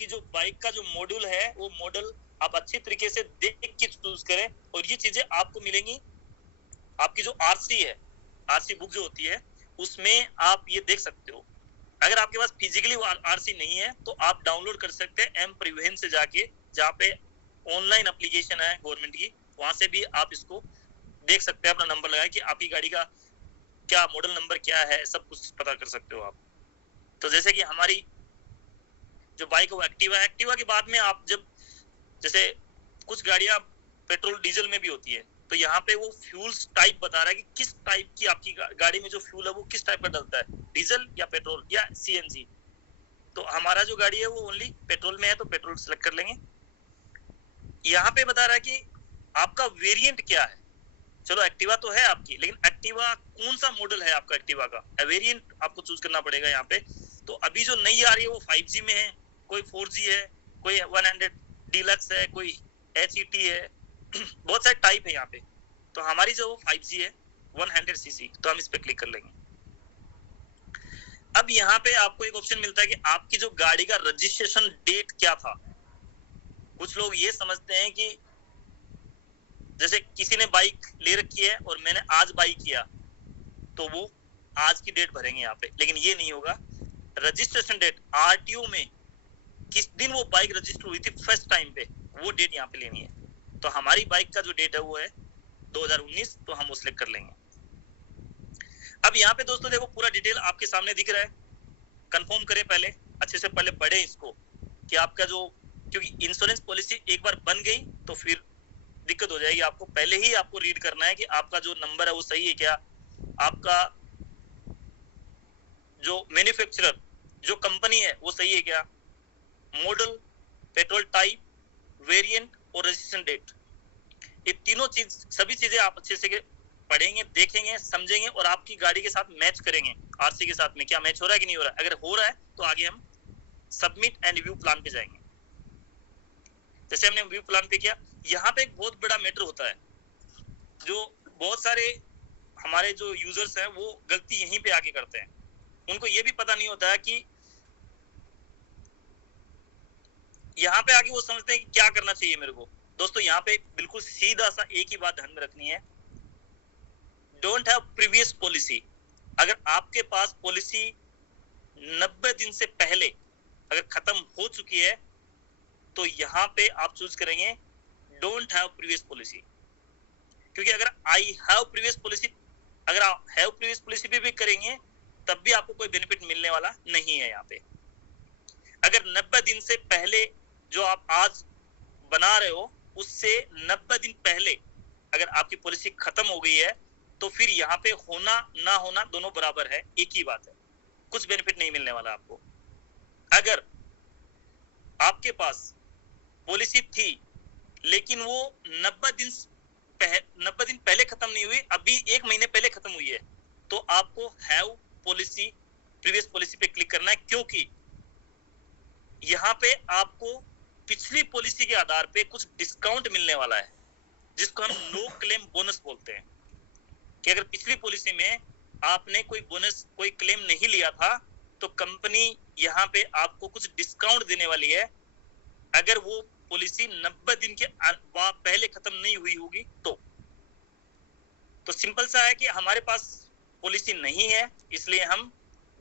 आपकी जो बाइक का जो मॉडल है वो मॉडल आप अच्छी तरीके से देख के चूज करें, और ये चीजें आपको मिलेंगी। आपकी जो आरसी है, आरसी बुक जो होती है, उसमें आप ये देख सकते हो। अगर आपके पास फिजिकली आरसी नहीं है तो आप डाउनलोड कर सकते हैं एम परिवहन से जाके, जहाँ पे ऑनलाइन एप्लीकेशन है गवर्नमेंट की, वहां से भी आप इसको देख सकते हैं, अपना नंबर लगा कि आपकी गाड़ी का क्या मॉडल नंबर क्या है, सब कुछ पता कर सकते हो आप। तो जैसे कि हमारी जो बाइक है वो एक्टिवा है। एक्टिवा के बाद में आप जब, जैसे कुछ गाड़ियां पेट्रोल डीजल में भी होती है, तो यहाँ पे वो फ्यूल टाइप बता रहा है कि किस टाइप की आपकी गाड़ी में जो फ्यूल है वो किस टाइप का डलता है, डीजल या पेट्रोल या सीएनजी। तो हमारा जो गाड़ी है वो ओनली पेट्रोल में है, तो पेट्रोल सेलेक्ट कर लेंगे। यहाँ पे बता रहा है कि आपका वेरिएंट क्या है। चलो एक्टिवा तो है आपकी, लेकिन एक्टिवा कौन सा मॉडल है आपका एक्टिवा का, वेरिएंट आपको चूज करना पड़ेगा यहाँ पे। तो अभी जो नई आ रही है वो 5G में है, कोई 4G है, कोई 100 डीलक्स है, कोई HET है, बहुत सारे टाइप है यहाँ पे। तो हमारी जो 5G है 100cc, तो हम इस पे क्लिक कर लेंगे। अब यहाँ पे आपको एक ऑप्शन मिलता है कि आपकी जो गाड़ी का रजिस्ट्रेशन डेट क्या था। कुछ लोग ये समझते हैं कि जैसे किसी ने बाइक ले रखी है और मैंने आज बाई किया, तो वो आज की डेट भरेंगे यहाँ पे, लेकिन ये नहीं होगा। रजिस्ट्रेशन डेट आरटीओ में किस दिन वो बाइक रजिस्टर हुई थी फर्स्ट टाइम पे, वो डेट यहाँ पे लेनी है। तो हमारी बाइक का जो डेट है वो है 2019, तो हम वो सिलेक्ट कर लेंगे। अब यहाँ पे दोस्तों देखो पूरा डिटेल आपके सामने दिख रहा है। कंफर्म करें पहले, अच्छे से पहले पढ़े इसको कि आपका जो, क्योंकि इंश्योरेंस पॉलिसी एक बार बन गई तो फिर दिक्कत हो जाएगी। आपको पहले ही आपको रीड करना है कि आपका जो नंबर है वो सही है क्या, आपका जो मैन्युफैक्चरर जो कंपनी है वो सही है क्या, मॉडल, पेट्रोल टाइप, वेरिएंट और रजिस्ट्रेशन डेट, ये तीनों चीज, सभी चीजें आप अच्छे से पढ़ेंगे, देखेंगे, समझेंगे और आपकी गाड़ी के साथ मैच करेंगे। आरसी के साथ में क्या मैच हो रहा है कि नहीं हो रहा है। अगर हो रहा है तो आगे हम सबमिट एंड व्यू प्लान पे जाएंगे। जैसे हमने व्यू प्लान पे किया, यहाँ पे एक बहुत बड़ा मैटर होता है, जो बहुत सारे हमारे जो यूजर्स हैं वो गलती यहीं पे आके करते हैं। उनको ये भी पता नहीं होता है कि यहाँ पे आके वो समझते हैं कि क्या करना चाहिए मेरे को। दोस्तों यहाँ पे बिल्कुल सीधा सा एक ही बात ध्यान में रखनी है, डोंट हैव प्रीवियस पॉलिसी। अगर आपके पास पॉलिसी 90 दिन से पहले अगर खत्म हो चुकी है तो यहाँ पे आप चूज करेंगे डोंट हैव प्रीवियस पॉलिसी। क्योंकि अगर आई हैव प्रीवियस पॉलिसी, अगर आप हैव प्रीवियस पॉलिसी भी करेंगे तब भी आपको कोई बेनिफिट मिलने वाला नहीं है। यहाँ पे अगर 90 दिन से पहले जो आप आज बना रहे हो उससे 90 दिन पहले अगर आपकी पॉलिसी खत्म हो गई है तो फिर यहाँ पे होना ना होना दोनों बराबर है, एक ही बात है, कुछ बेनिफिट नहीं मिलने वाला आपको। अगर आपके पास पॉलिसी थी लेकिन वो 90 दिन पहले खत्म नहीं हुई, अभी 1 महीने पहले खत्म हुई है, तो आपको हैव पॉलिसी प्रीवियस पॉलिसी पे क्लिक करना है। क्योंकि यहाँ पे आपको पिछली पॉलिसी के आधार पे कुछ डिस्काउंट मिलने वाला है, जिसको हम नो क्लेम बोनस बोलते हैं। कि अगर पिछली पॉलिसी में आपने कोई बोनस, कोई क्लेम नहीं लिया था तो कंपनी यहाँ पे आपको कुछ डिस्काउंट देने वाली है, अगर वो पॉलिसी 90 दिन के पहले खत्म नहीं हुई होगी तो सिंपल सा है कि हमारे पास पॉलिसी नहीं है, इसलिए हम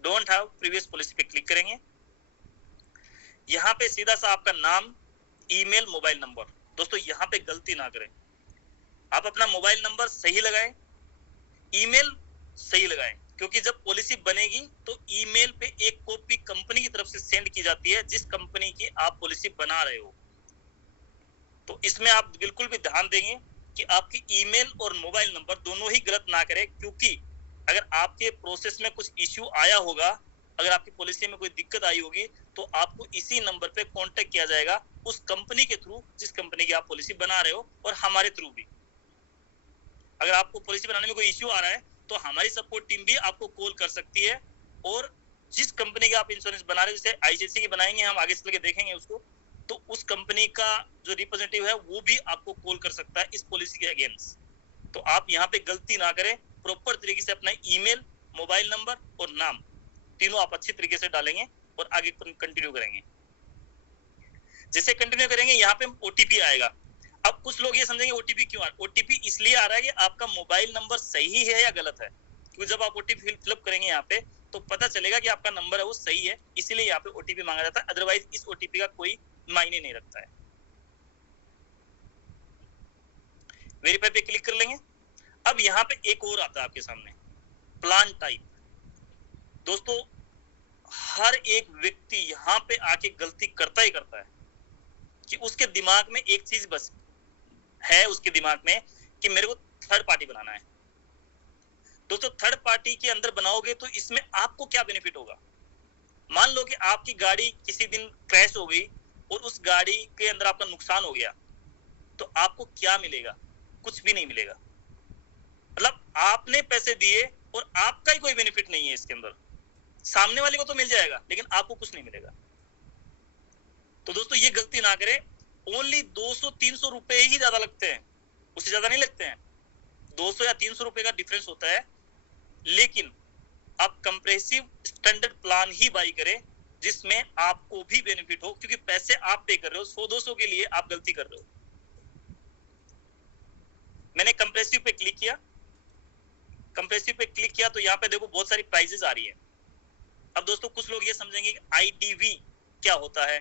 डोंट हैव प्रीवियस पॉलिसी पे क्लिक करेंगे। यहाँ पे सीधा सा आपका नाम, ईमेल, मोबाइल नंबर। दोस्तों यहाँ पे गलती ना करें, आप अपना मोबाइल नंबर सही लगाएं, ईमेल सही लगाएं, क्योंकि जब पॉलिसी बनेगी तो ईमेल पे एक कॉपी कंपनी की तरफ से सेंड की जाती है, जिस कंपनी की आप पॉलिसी बना रहे हो। तो इसमें आप बिल्कुल भी ध्यान देंगे कि आपकी ईमेल और मोबाइल नंबर दोनों ही गलत ना करें, क्योंकि अगर आपके प्रोसेस में कुछ इश्यू आया होगा, अगर आपकी पॉलिसी में कोई दिक्कत आई होगी तो आपको इसी नंबर पे कांटेक्ट किया जाएगा, उस कंपनी के थ्रू जिस कंपनी की आप पॉलिसी बना रहे हो, और हमारे थ्रू भी। अगर आपको पॉलिसी बनाने में कोई इश्यू आ रहा है तो हमारी सपोर्ट टीम भी आपको कॉल कर सकती है, और जिस कंपनी के आप इंश्योरेंस बना रहे हो, जैसे आईसीसी की बनाएंगे हम, आगे चल के देखेंगे उसको, तो उस कंपनी का जो रिप्रेजेंटेटिव है वो भी आपको कॉल कर सकता है इस पॉलिसी के अगेंस्ट। तो आप यहाँ पे गलती ना करें, प्रॉपर तरीके से अपना ईमेल, मोबाइल नंबर और नाम तीनों आप अच्छी तरीके से डालेंगे और आगे कंटिन्यू करेंगे। जैसे कंटिन्यू करेंगे यहाँ पे ओटीपी आएगा। अब कुछ लोग ये समझेंगे ओटीपी क्यों आ रहा है? ओटीपी इसलिए आ रहा है कि आपका मोबाइल नंबर सही है या गलत है, क्योंकि जब आप ओटीपी फिलअप करेंगे यहाँ पे तो पता चलेगा कि आपका नंबर है वो सही है, इसीलिए यहाँ पे ओटीपी मांगा जाता है। अदरवाइज इस ओटीपी का कोई मायने नहीं रखता है। वेरीफाई पे क्लिक कर लेंगे। अब यहाँ पे एक और आता है आपके सामने, प्लान टाइप। दोस्तों हर एक व्यक्ति यहाँ पे आके गलती करता ही करता है कि उसके दिमाग में एक चीज बस है, उसके दिमाग में कि मेरे को थर्ड पार्टी बनाना है। दोस्तों थर्ड पार्टी के अंदर बनाओगे तो इसमें आपको क्या बेनिफिट होगा? मान लो कि आपकी गाड़ी किसी दिन क्रैश हो गई और उस गाड़ी के अंदर आपका नुकसान हो गया, तो आपको क्या मिलेगा? कुछ भी नहीं मिलेगा। मतलब आपने पैसे दिए और आपका ही कोई बेनिफिट नहीं है इसके अंदर। सामने वाले को तो मिल जाएगा लेकिन आपको कुछ नहीं मिलेगा। तो दोस्तों ये गलती ना करें। ओनली 200-300 रुपए ही ज्यादा लगते हैं, उससे ज्यादा नहीं लगते हैं। 200 या 300 रुपए का डिफरेंस होता है, लेकिन आप compressive standard plan he by करें जिसमें आपको भी बेनिफिट हो, क्योंकि पैसे आप पे कर रहे हो, 100-200 के लिए आप गलती कर रहे हो। मैंने कंप्रेसिव पे क्लिक किया, कंप्रेसिव पे क्लिक किया तो यहाँ पे देखो बहुत सारी प्राइजेस आ रही है। अब दोस्तों कुछ लोग ये समझेंगे कि आईडीवी क्या होता है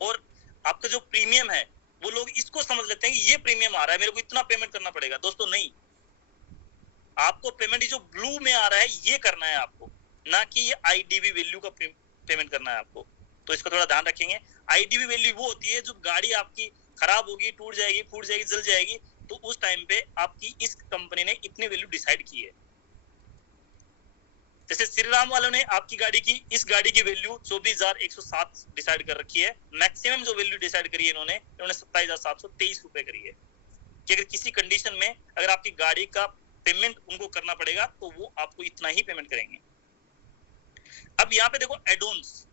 और आपका जो प्रीमियम है वो लोग इसको समझ लेते हैं कि ये प्रीमियम आ रहा है, मेरे को इतना पेमेंट करना पड़ेगा। दोस्तों नहीं, आपको पेमेंट जो ब्लू में आ रहा है ये करना है आपको, ना कि ये आईडीवी वैल्यू का पेमेंट करना है आपको। तो इसका थोड़ा ध्यान रखेंगे। आईडीवी वैल्यू वो होती है जब गाड़ी आपकी खराब होगी, टूट जाएगी, फूट जाएगी, जल जाएगी, तो उस टाइम पे आपकी इस कंपनी ने इतनी वैल्यू डिसाइड की है। जैसे श्री राम वालों ने आपकी गाड़ी की, इस गाड़ी की वैल्यू 24,107 डिसाइड कर रखी है। मैक्सिमम जो वैल्यू डिसाइड करी है इन्होंने 27,723 रुपए करी है कि अगर किसी कंडीशन में अगर आपकी गाड़ी का पेमेंट उनको करना पड़ेगा तो वो आपको इतना ही पेमेंट करेंगे। अब यहाँ पे देखो एडोन्स,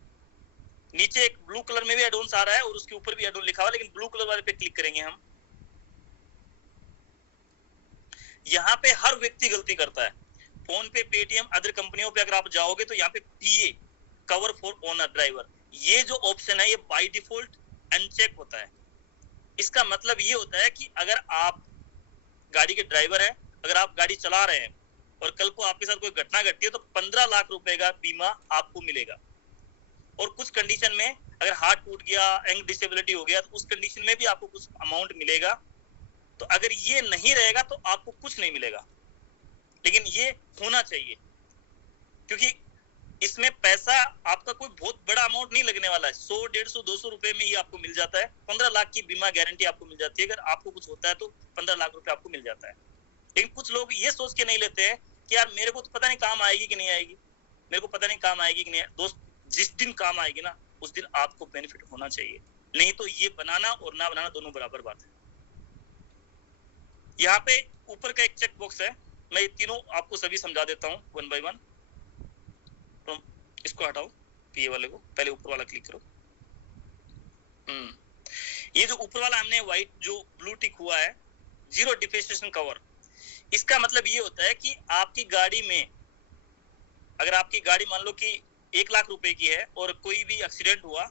नीचे एक ब्लू कलर में भी एडोन्स आ रहा है और उसके ऊपर भी एडोन लिखा हुआ है, लेकिन ब्लू कलर वाले पे क्लिक करेंगे हम। यहाँ पे हर व्यक्ति गलती करता है। फोन पे, पेटीएम, अदर कंपनियों पे अगर आप जाओगे तो यहाँ पे पीए, कवर फॉर ओनर ड्राइवर, ये जो ऑप्शन है ये बाय डिफॉल्ट अनचेक होता है। इसका मतलब ये होता है कि अगर आप गाड़ी के ड्राइवर हैं, अगर आप गाड़ी चला रहे हैं और कल को आपके साथ कोई घटना घटती है तो 15 लाख रुपए का बीमा आपको मिलेगा। और कुछ कंडीशन में अगर हार्ट टूट गया, एंग डिसेबिलिटी हो गया, तो उस कंडीशन में भी आपको कुछ अमाउंट मिलेगा। तो अगर ये नहीं रहेगा तो आपको कुछ नहीं मिलेगा, लेकिन ये होना चाहिए, क्योंकि इसमें पैसा आपका कोई बहुत बड़ा अमाउंट नहीं लगने वाला है। 100, 150, 200 रुपए में ही आपको मिल जाता है। 15 लाख की बीमा गारंटी आपको मिल जाती है। अगर आपको कुछ होता है तो 15 लाख रुपए आपको मिल जाता है। लेकिन कुछ लोग ये सोच के नहीं लेते हैं कि यार मेरे को तो पता नहीं काम आएगी कि नहीं आएगी, मेरे को पता नहीं काम आएगी कि नहीं। दोस्त जिस दिन काम आएगी ना उस दिन आपको बेनिफिट होना चाहिए, नहीं तो ये बनाना और ना बनाना दोनों बराबर बात है। यहाँ पे ऊपर का एक चेक बॉक्स है, मैं ये तीनों आपको सभी समझा देता हूँ वन बाय वन। तो इसको हटाओ, पीए वाले को, पहले ऊपर वाला क्लिक करो। ये जो ऊपर वाला हमने व्हाइट जो ब्लू टिक हुआ है, जीरो डिप्रिसिएशन कवर, इसका मतलब ये होता है कि आपकी गाड़ी में अगर आपकी गाड़ी मान लो कि 1 लाख रुपए की है और कोई भी एक्सीडेंट हुआ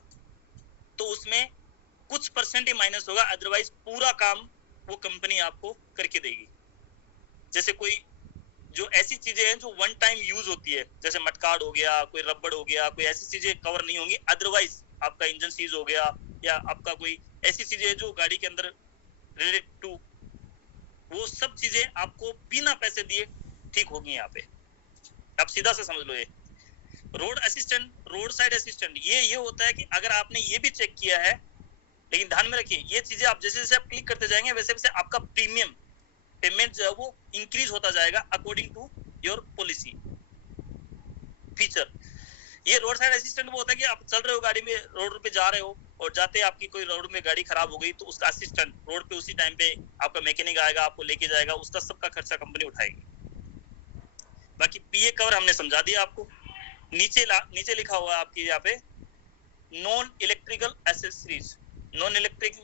तो उसमें कुछ परसेंट ही माइनस होगा, अदरवाइज पूरा काम वो कंपनी आपको करके देगी। जैसे कोई जो ऐसी चीजें हैं जो वन टाइम यूज होती है, जैसे मटकार्ड हो गया, कोई रबड़ हो गया, कोई ऐसी चीजें कवर नहीं होंगी। अदरवाइज आपका इंजन सीज हो गया या आपका कोई ऐसी चीजें जो गाड़ी के अंदर रिलेटेड टू, वो सब चीजें आपको बिना पैसे दिए ठीक होगी। यहाँ पे आप सीधा से समझ लो, ये road assistant, road side assistant, ये होता है कि अगर आपने ये भी चेक किया है, लेकिन ध्यान में रखिए ये चीजें आप जैसे जैसे आप क्लिक करते जाएंगे वैसे वैसे आपका प्रीमियम पेमेंट जो है वो इंक्रीज होता जाएगा according to your policy feature. ये रोड साइड असिस्टेंट वो होता है कि आप चल रहे हो गाड़ी में, रोड पे जा रहे हो और जाते आपकी कोई रोड में गाड़ी खराब हो गई तो उसका असिस्टेंट रोड पे उसी टाइम पे आपका मैकेनिक आएगा, आपको लेके जाएगा, उसका सबका खर्चा कंपनी उठाएगी। बाकी पीए कवर हमने समझा दिया आपको। नीचे लिखा हुआ है आपकी यहाँ पे non electrical accessories. Non electric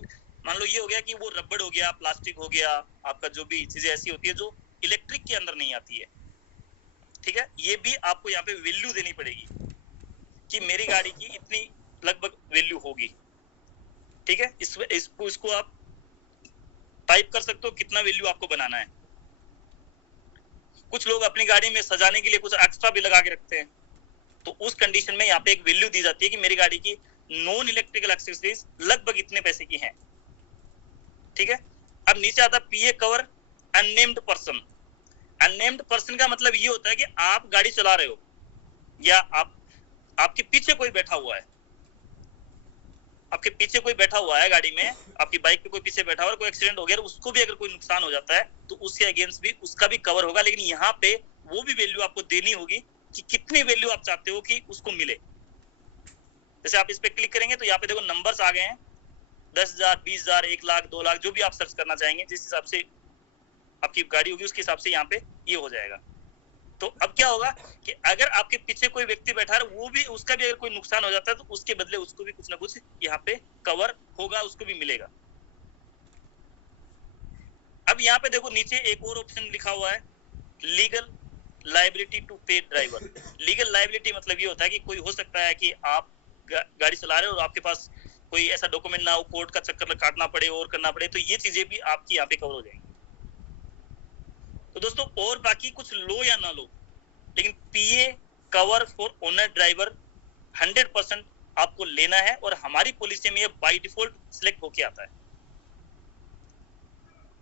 मान लो ये हो गया कि वो रबड़ हो गया, प्लास्टिक हो गया, आपका जो भी चीजें ऐसी होती है जो इलेक्ट्रिक के अंदर नहीं आती है, ठीक है, ये भी आपको यहाँ पे वैल्यू देनी पड़ेगी कि मेरी गाड़ी की इतनी लगभग वैल्यू होगी। ठीक है, इसको आप टाइप कर सकते हो कितना वैल्यू आपको बनाना है। कुछ लोग अपनी गाड़ी में सजाने के लिए कुछ एक्स्ट्रा भी लगा के रखते हैं, तो उस कंडीशन में यहाँ पे एक वैल्यू दी जाती है कि मेरी गाड़ी की नॉन इलेक्ट्रिकल एक्सेसरीज लगभग इतने पैसे की हैं। ठीक है, अब नीचे आता PA cover unnamed person. Unnamed person का मतलब ये होता है कि आप गाड़ी चला रहे हो या आपके पीछे कोई बैठा हुआ है, आपके पीछे कोई बैठा हुआ है गाड़ी में, आपकी बाइक पे कोई पीछे बैठा हुआ है, कोई एक्सीडेंट हो गया, उसको भी अगर कोई नुकसान हो जाता है तो उसके अगेंस्ट भी उसका भी कवर होगा। लेकिन यहाँ पे वो भी वैल्यू आपको देनी होगी कि कितनी वैल्यू आप चाहते हो कि उसको मिले। जैसे आप इस पे क्लिक करेंगे तो यहाँ पे देखो नंबर्स आ गए हैं, 10,000, 20,000, 1 लाख, 2 लाख, जो भी आप सर्च करना चाहेंगे, जिस हिसाब से आपकी गाड़ी होगी उसके हिसाब से यहाँ पे ये हो जाएगा। तो अब क्या होगा कि अगर आपके पीछे कोई व्यक्ति बैठा है, वो भी उसका भी अगर कोई नुकसान हो जाता है तो उसके बदले उसको भी कुछ ना कुछ यहाँ पे कवर होगा, उसको भी मिलेगा। अब यहाँ पे देखो नीचे एक और ऑप्शन लिखा हुआ है, लीगल लायबिलिटी टू पे ड्राइवर। लीगल लायबिलिटी मतलब ये होता है कि कोई हो सकता है कि आप गाड़ी चला रहे हो और आपके पास कोई ऐसा डॉक्यूमेंट ना हो, कोर्ट का चक्कर काटना पड़े और करना पड़े, तो ये चीजें भी आपकी यहाँ पे कवर हो जाएंगी। तो दोस्तों और बाकी कुछ लो या ना लो, लेकिन पीए कवर फॉर ओनर ड्राइवर 100% आपको लेना है और हमारी पॉलिसी में ये बाय डिफॉल्ट सिलेक्ट होके आता है।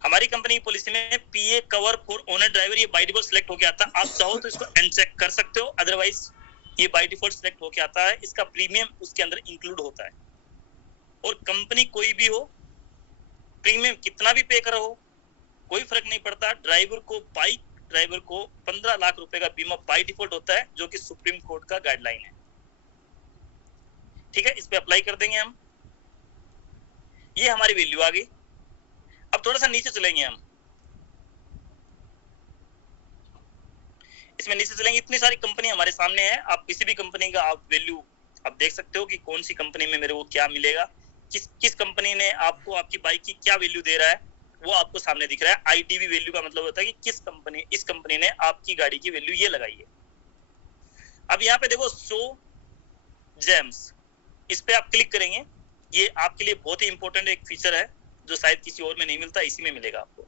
हमारी कंपनी की पॉलिसी में पीए कवर फॉर ओनर ड्राइवर ये बाय डिफॉल्ट सिलेक्ट होके आता है। आप चाहो तो इसको अनचेक कर सकते हो, अदरवाइज ये बाय डिफॉल्ट सिलेक्ट होके आता है। इसका प्रीमियम उसके अंदर इंक्लूड होता है और कंपनी कोई भी हो, प्रीमियम कितना भी पे करो कोई फर्क नहीं पड़ता। ड्राइवर को 15 लाख रुपए का बीमा बाय डिफॉल्ट होता है, जो कि सुप्रीम कोर्ट का गाइडलाइन है। ठीक है, इस पे अप्लाई कर देंगे हम। ये हमारी वैल्यू आ गई। अब थोड़ा सा नीचे चलेंगे हम, इसमें नीचे चलेंगे, इतनी सारी कंपनी हमारे सामने है। आप किसी भी कंपनी का आप वैल्यू आप देख सकते हो कि कौन सी कंपनी में मेरे को क्या मिलेगा, किस कंपनी ने आपको आपकी बाइक की क्या वैल्यू दे रहा है, वो आपको सामने दिख रहा है। आईटीवी वैल्यू का मतलब होता है कि इस कंपनी ने आपकी गाड़ी की वैल्यू ये लगाई है। अब यहाँ पे देखो शो जेम्स, इस पे आप क्लिक करेंगे, ये आपके लिए बहुत ही इंपॉर्टेंट एक फीचर है जो शायद किसी और में नहीं मिलता, इसी में मिलेगा आपको।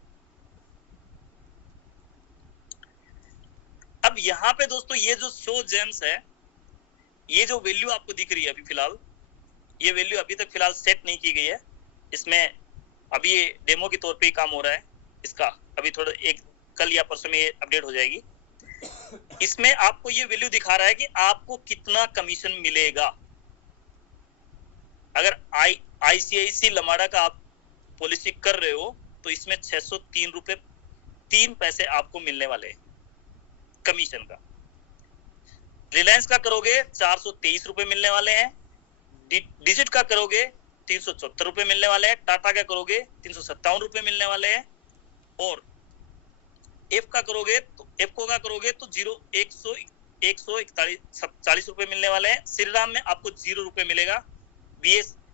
अब यहाँ पे दोस्तों ये जो शो जेम्स है, ये जो वैल्यू आपको दिख रही है अभी फिलहाल, ये वैल्यू अभी तक फिलहाल सेट नहीं की गई है। इसमें अभी ये डेमो के तौर पे ही काम हो रहा है इसका, अभी थोड़ा एक कल या परसों में ये अपडेट हो जाएगी। इसमें आपको ये वैल्यू दिखा रहा है कि आपको कितना कमीशन मिलेगा। अगर आईसीआईसी लमाड़ा का आप पॉलिसी कर रहे हो तो इसमें 603 रुपए 3 पैसे आपको मिलने वाले हैं कमीशन का। रिलायंस का करोगे 423 रुपए मिलने वाले हैं, डिजिट का करोगे 374 रुपए मिलने वाले हैं, टाटा का करोगे 357 रुपए मिलने वाले हैं, और एफ का करोगे तो एफको का करोगे तो 141 रुपए मिलने वाले हैं। श्रीराम में आपको 0 रुपए मिलेगा,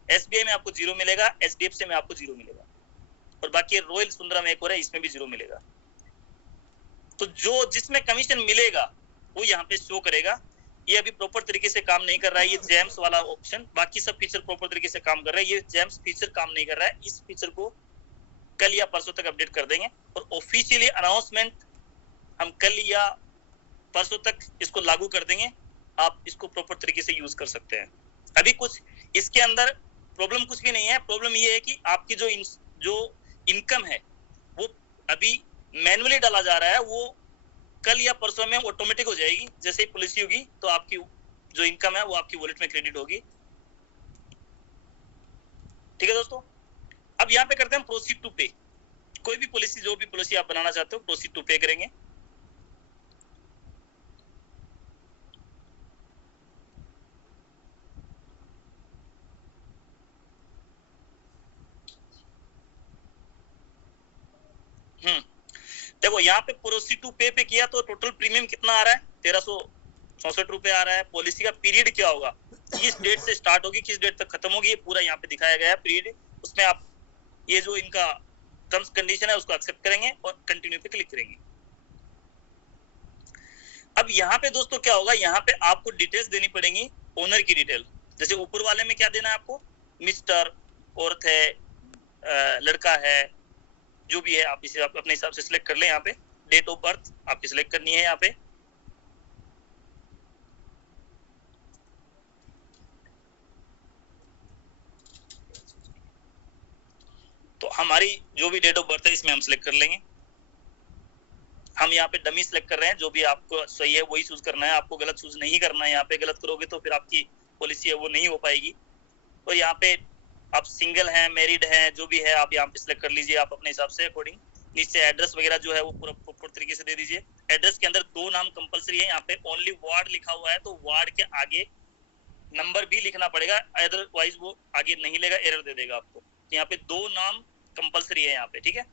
एसबीआई में आपको 0 मिलेगा, एचडीएफसी में आपको 0 मिलेगा, और बाकी रॉयल सुंदरम एक और है, इसमें भी 0 मिलेगा। तो जो जिसमें कमीशन मिलेगा वो यहाँ पे शो करेगा। ये अभी प्रॉपर तरीके से काम नहीं कर रहा है, ये जेम्स वाला ऑप्शन, बाकी सब फीचर प्रॉपर तरीके से काम कर रहा है, ये जेम्स फीचर काम नहीं कर रहा है। इस फीचर को कल या परसों तक अपडेट कर देंगे और ऑफिशियली अनाउंसमेंट हम कल या परसों तक इसको लागू कर देंगे। आप इसको प्रॉपर तरीके से यूज कर सकते हैं। अभी कुछ इसके अंदर प्रॉब्लम कुछ भी नहीं है। प्रॉब्लम ये है कि आपकी जो इनकम है वो अभी मैनुअली डाला जा रहा है, वो कल या परसों में ऑटोमेटिक हो जाएगी। जैसे ही पॉलिसी होगी तो आपकी जो इनकम है वो आपकी वॉलेट में क्रेडिट होगी। ठीक है दोस्तों, अब यहाँ पे करते हैं प्रोसीड टू पे। कोई भी पॉलिसी, जो भी पॉलिसी आप बनाना चाहते हो, प्रोसीड टू पे करेंगे। देखो यहाँ पे प्रोसीड टू पे किया तो टोटल प्रीमियम कितना आ रहा है, 1364 रुपए आ रहा है। पॉलिसी का पीरियड क्या होगा, किस डेट से स्टार्ट होगी, किस डेट तक खत्म होगी, ये पूरा यहाँ पे दिखाया गया है पीरियड। उसमें आप ये जो इनका टर्म्स कंडीशन है उसको एक्सेप्ट करेंगे और कंटिन्यू पे क्लिक करेंगे। अब यहाँ पे दोस्तों क्या होगा, यहाँ पे आपको डिटेल्स देनी पड़ेंगी, ओनर की डिटेल। जैसे ऊपर वाले में क्या देना है आपको, मिस्टर, औरत है, लड़का है, जो भी है आप इसे आप अपने हिसाब से सिलेक्ट कर लें। यहाँ पे डेट ऑफ बर्थ आपकी सिलेक्ट करनी है। यहाँ पे तो हमारी जो भी डेट ऑफ बर्थ है इसमें हम सिलेक्ट कर लेंगे। हम यहाँ पे डमी सिलेक्ट कर रहे हैं, जो भी आपको सही है वही चूज करना है, आपको गलत चूज नहीं करना है। यहाँ पे गलत करोगे तो फिर आपकी पॉलिसी है वो नहीं हो पाएगी। तो यहाँ पे आप सिंगल हैं, मैरिड हैं, जो भी है आप यहाँ पे सिलेक्ट कर लीजिए आप अपने हिसाब से अकॉर्डिंग। नीचे एड्रेस वगैरह जो है वो पूरा प्रॉपर तरीके से दे दीजिए। एड्रेस के अंदर 2 नाम कंपलसरी है। यहाँ पे ओनली वार्ड लिखा हुआ है, तो वार्ड के आगे नंबर भी लिखना पड़ेगा, अदरवाइज वो आगे नहीं लेगा, एरर दे देगा आपको। यहाँ पे 2 नाम कंपलसरी है यहाँ पे, ठीक है।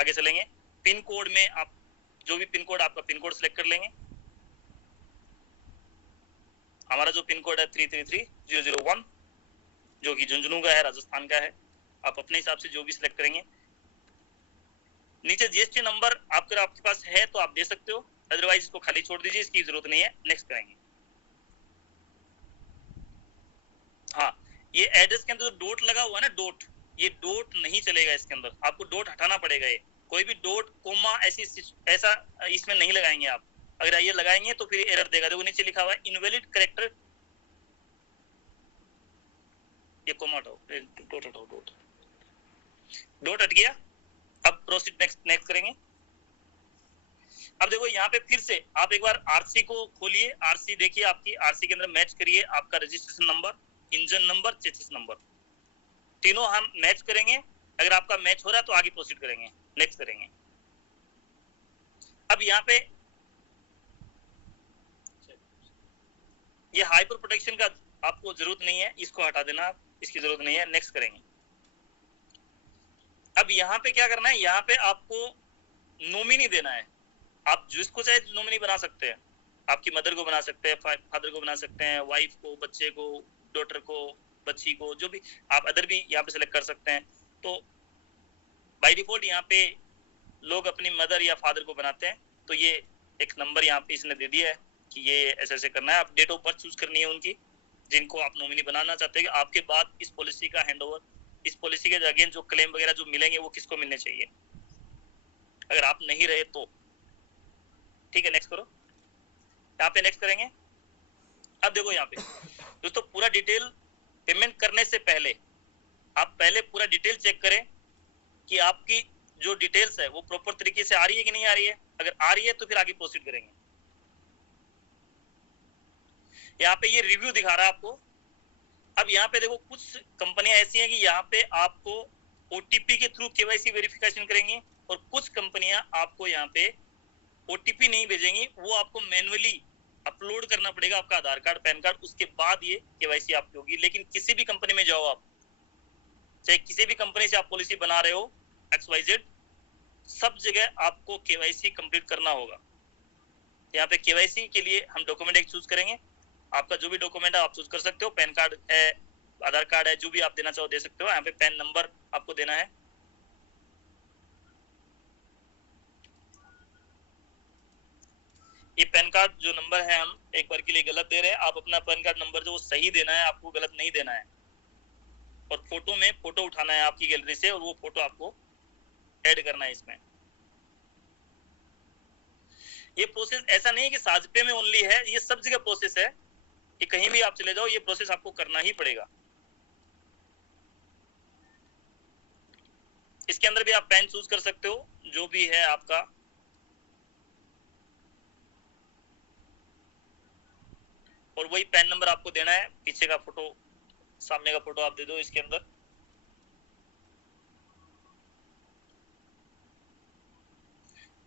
आगे चलेंगे। पिन कोड में आप जो भी पिन कोड आपका पिन कोड सिलेक्ट कर लेंगे। हमारा जो पिन कोड है 333001, जो कि झुंझुनू का है, राजस्थान का है। आप अपने हिसाब से जो भी सिलेक्ट करेंगे। नीचे जीएसटी नंबर आपके पास है तो आप दे सकते हो, अदरवाइज इसको खाली छोड़ दीजिए, इसकी जरूरत नहीं है। नेक्स्ट करेंगे। हाँ, ये एड्रेस के अंदर जो डॉट लगा हुआ है ना, डॉट, ये डॉट नहीं चलेगा इसके अंदर, आपको डॉट हटाना पड़ेगा। ये कोई भी डॉट कोमा ऐसा इसमें नहीं लगाएंगे आप। अगर ये लगाएंगे तो फिर एरर देगा। देखो नीचे लिखा हुआ है इनवैलिड कैरेक्टर, ये कोमा हटाओ, डॉट हटाओ, डॉट हट गया। अब प्रोसीड नेक्स्ट करेंगे। अब देखो यहाँ पे फिर से आप एक बार आरसी को खोलिए, आरसी देखिए, आपकी आरसी के अंदर मैच करिए आपका registration number, engine number, chassis number, तीनों हम मैच करेंगे। अगर आपका मैच हो रहा है तो आगे प्रोसीड करेंगे, नेक्स्ट करेंगे। अब यहाँ पे ये हाइपर प्रोटेक्शन का आपको जरूरत नहीं है, इसको हटा देना, इसकी जरूरत नहीं है। नेक्स्ट करेंगे। अब यहाँ पे क्या करना है, यहाँ पे आपको नॉमिनी देना है। आप जिसको चाहे नॉमिनी बना सकते हैं, आपकी मदर को बना सकते हैं, फादर को बना सकते हैं, वाइफ को, बच्चे को, डॉटर को, बच्ची को, जो भी आप अदर भी यहाँ पे सिलेक्ट कर सकते हैं। तो बाय डिफॉल्ट यहाँ पे लोग अपनी मदर या फादर को बनाते हैं, तो ये एक नंबर यहाँ पे इसने दे दिया है कि ये ऐसे ऐसे करना है। आप डेट ऑफ बर्थ चूज करनी है उनकी, जिनको आप नॉमिनी बनाना चाहते हैं। आपके बाद इस पॉलिसी का हैंडओवर, इस पॉलिसी के अगेन जो क्लेम वगैरह जो मिलेंगे वो किसको मिलने चाहिए, अगर आप नहीं रहे तो। ठीक है, नेक्स्ट करो। यहाँ पे नेक्स्ट करेंगे। अब देखो यहाँ पे दोस्तों पूरा डिटेल पेमेंट करने से पहले आप पहले पूरा डिटेल चेक करें कि आपकी जो डिटेल्स है वो प्रॉपर तरीके से आ रही है कि नहीं आ रही है। अगर आ रही है तो फिर आगे प्रोसीड करेंगे। यहाँ पे ये रिव्यू दिखा रहा है आपको। अब यहाँ पे देखो कुछ कंपनियां ऐसी हैं कि यहाँ पे आपको ओटीपी के थ्रू केवाईसी वेरिफिकेशन करेंगी, और कुछ कंपनियां आपको यहाँ पे ओटीपी नहीं भेजेंगी, वो आपको मैन्युअली अपलोड करना पड़ेगा आपका आधार कार्ड, पैन कार्ड, उसके बाद ये केवाईसी आपकी होगी। लेकिन किसी भी कंपनी में जाओ आप, चाहे किसी भी कंपनी से आप पॉलिसी बना रहे हो XYZ, सब जगह आपको केवाईसी कंप्लीट करना होगा। यहाँ पे केवाईसी के लिए हम डॉक्यूमेंट एक चूज करेंगे। आपका जो भी डॉक्यूमेंट है आप चूज कर सकते हो, पैन कार्ड है, आधार कार्ड है, जो भी आप देना चाहो दे सकते हो। यहाँ पे पैन नंबर आपको देना है। ये पैन कार्ड जो नंबर है हम एक बार के लिए गलत दे रहे हैं, आप अपना पैन कार्ड नंबर जो वो सही देना है, आपको गलत नहीं देना है। और फोटो में फोटो उठाना है आपकी गैलरी से, और वो फोटो आपको ऐड करना है इसमें। ये प्रोसेस ऐसा नहीं है कि साजपे में ओनली है, ये सब जगह प्रोसेस है कि कहीं भी आप चले जाओ ये प्रोसेस आपको करना ही पड़ेगा। इसके अंदर भी आप पैन चूज कर सकते हो, जो भी है आपका। और वही पैन नंबर आपको देना है, पीछे का फोटो, सामने का फोटो आप दे दो इसके अंदर।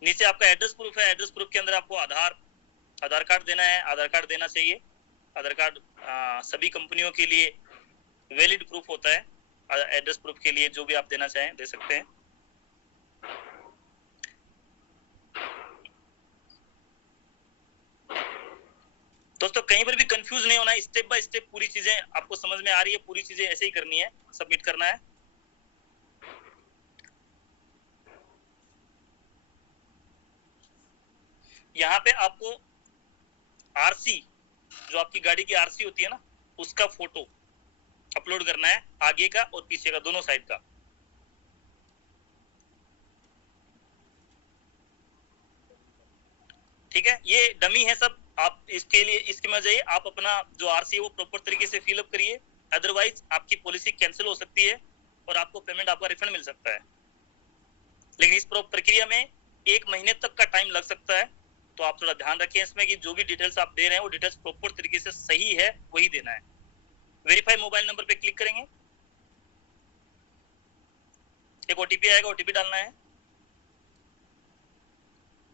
नीचे आपका एड्रेस प्रूफ है, एड्रेस प्रूफ के अंदर आपको आधार कार्ड देना है, आधार कार्ड देना चाहिए। आधार कार्ड सभी कंपनियों के लिए वैलिड प्रूफ होता है। एड्रेस प्रूफ के लिए जो भी आप देना चाहें दे सकते हैं। दोस्तों कहीं पर भी कंफ्यूज नहीं होना, स्टेप बाय स्टेप पूरी चीजें आपको समझ में आ रही है, पूरी चीजें ऐसे ही करनी है, सबमिट करना है। यहाँ पे आपको आरसी, जो आपकी गाड़ी की आरसी होती है ना, उसका फोटो अपलोड करना है, आगे का और पीछे का, दोनों साइड का। ठीक है, ये डमी है सब। आप इसके लिए, इसके में जाइए, आप अपना जो आरसी है वो प्रॉपर तरीके से फिलअप करिए, अदरवाइज आपकी पॉलिसी कैंसिल हो सकती है और आपको पेमेंट, आपका रिफंड मिल सकता है। लेकिन इस प्रक्रिया में 1 महीने तक का टाइम लग सकता है, तो आप थोड़ा ध्यान रखें इसमें कि जो भी डिटेल्स आप दे रहे हैं वो डिटेल्स प्रॉपर तरीके से सही है, वही देना है। वेरीफाई मोबाइल नंबर पे क्लिक करेंगे, एक ओटीपी आएगा, ओटीपी डालना है।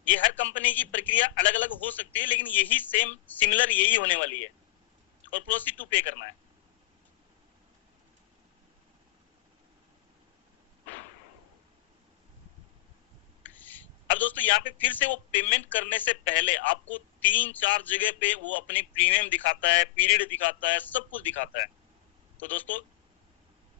ये हर कंपनी की प्रक्रिया अलग अलग हो सकती है, लेकिन यही सेम सिमिलर यही होने वाली है, और प्रोसीड टू पे करना है। अब दोस्तों यहाँ पे फिर से वो पेमेंट करने से पहले आपको 3-4 जगह पे वो अपनी प्रीमियम दिखाता है, पीरियड दिखाता है, सब कुछ दिखाता है। तो दोस्तों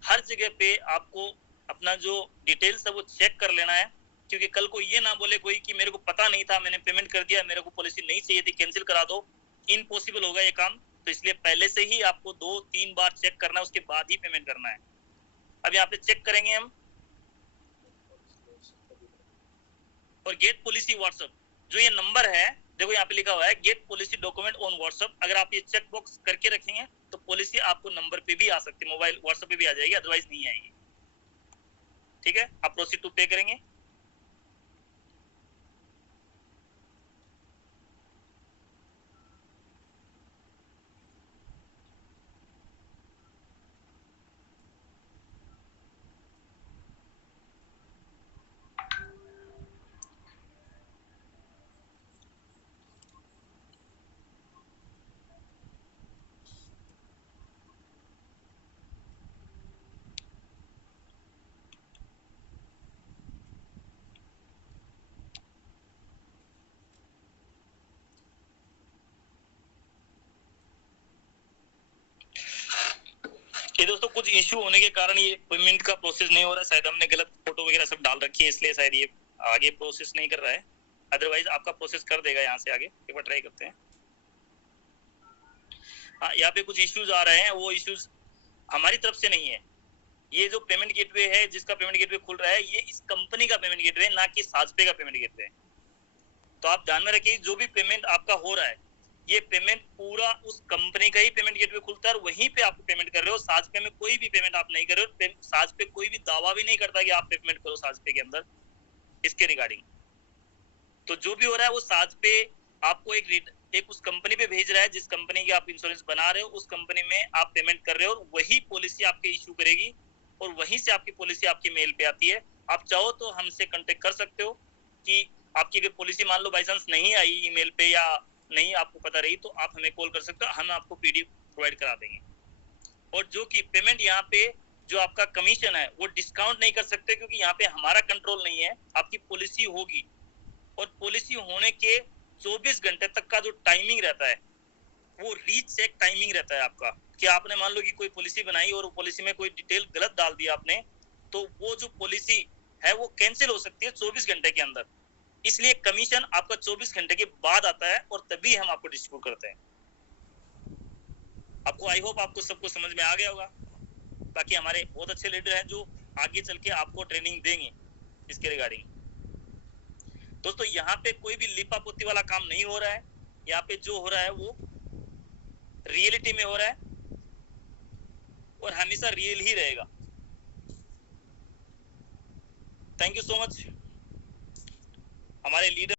हर जगह पे आपको अपना जो डिटेल्स है वो चेक कर लेना है, क्योंकि कल को ये ना बोले कोई कि मेरे को पता नहीं था, मैंने पेमेंट कर दिया, मेरे को पॉलिसी नहीं चाहिए थी, कैंसिल करा दो। इम्पॉसिबल होगा ये काम, तो इसलिए पहले से ही आपको 2-3 बार चेक करना है, उसके बाद ही पेमेंट करना है। अब यहाँ पे चेक करेंगे हम, और गेट पॉलिसी व्हाट्सएप, जो ये नंबर है देखो यहाँ पे लिखा हुआ है get policy document on WhatsApp. अगर आप ये चेक बॉक्स करके रखेंगे तो पॉलिसी आपको नंबर पे भी आ सकती है, मोबाइल व्हाट्सएप पे भी आ जाएगी, अदरवाइज नहीं आएगी। ठीक है, आप प्रोसीड टू पे करेंगे। ये दोस्तों कुछ इश्यू होने के कारण ये पेमेंट का प्रोसेस नहीं हो रहा है, शायद हमने गलत फोटो वगैरह सब डाल रखी है, इसलिए शायद ये आगे प्रोसेस नहीं कर रहा है, अदरवाइज आपका प्रोसेस कर देगा यहाँ से आगे। एक बार ट्राई करते हैं। हाँ, यहाँ पे कुछ इश्यूज आ रहे हैं, वो इश्यूज हमारी तरफ से नहीं है। ये जो पेमेंट गेटवे है, जिसका पेमेंट गेटवे खुल रहा है, ये इस कंपनी का पेमेंट गेटवे है, ना कि साजपे का पेमेंट गेटवे है। तो आप ध्यान में रखिए, जो भी पेमेंट आपका हो रहा है, ये पेमेंट पूरा उस कंपनी का ही पेमेंट गेटवे खुलता है और वहीं पे आप पेमेंट कर रहे हो। साजपे में कोई भी पेमेंट आप नहीं कर रहे हो, साजपे कोई भी दावा भी नहीं करता कि आप पेमेंट करो साजपे के अंदर इसके रिगार्डिंग। तो जो भी हो रहा है वो साजपे आपको एक उस कंपनी पे भेज रहा है, जिस कंपनी की आप इंश्योरेंस बना रहे हो, उस कंपनी में आप पेमेंट कर रहे हो, और वही पॉलिसी आपके इश्यू करेगी, और वहीं से आपकी पॉलिसी आपकी मेल पे आती है। आप चाहो तो हमसे कांटेक्ट कर सकते हो कि आपकी अगर पॉलिसी मान लो बाई चांस नहीं आई ईमेल पे या नहीं आपको पता रही, तो आप हमें कॉल कर सकते हो, हम आपको पीडीएफ प्रोवाइड करा देंगे। और जो कि पेमेंट यहाँ पे जो आपका कमीशन है वो डिस्काउंट नहीं कर सकते, क्योंकि यहाँ पे हमारा कंट्रोल नहीं है। आपकी पॉलिसी होगी, और पॉलिसी होने के 24 घंटे तक का जो टाइमिंग रहता है वो रीच चेक टाइमिंग रहता है आपका, कि आपने मान लो कि कोई पॉलिसी बनाई और पॉलिसी में कोई डिटेल गलत डाल दिया आपने, तो वो जो पॉलिसी है वो कैंसिल हो सकती है 24 घंटे के अंदर। इसलिए कमीशन आपका 24 घंटे के बाद आता है, और तभी हम आपको डिस्ट्रीब्यूट करते हैं। आपको आई होप आपको सबको समझ में आ गया होगा। बाकी हमारे बहुत अच्छे लीडर हैं जो आगे चल के आपको ट्रेनिंग देंगे इसके रिगार्डिंग। दोस्तों यहाँ पे कोई भी लिपापोती वाला काम नहीं हो रहा है, यहाँ पे जो हो रहा है वो रियलिटी में हो रहा है, और हमेशा रियल ही रहेगा। थैंक यू सो मच हमारे लीडर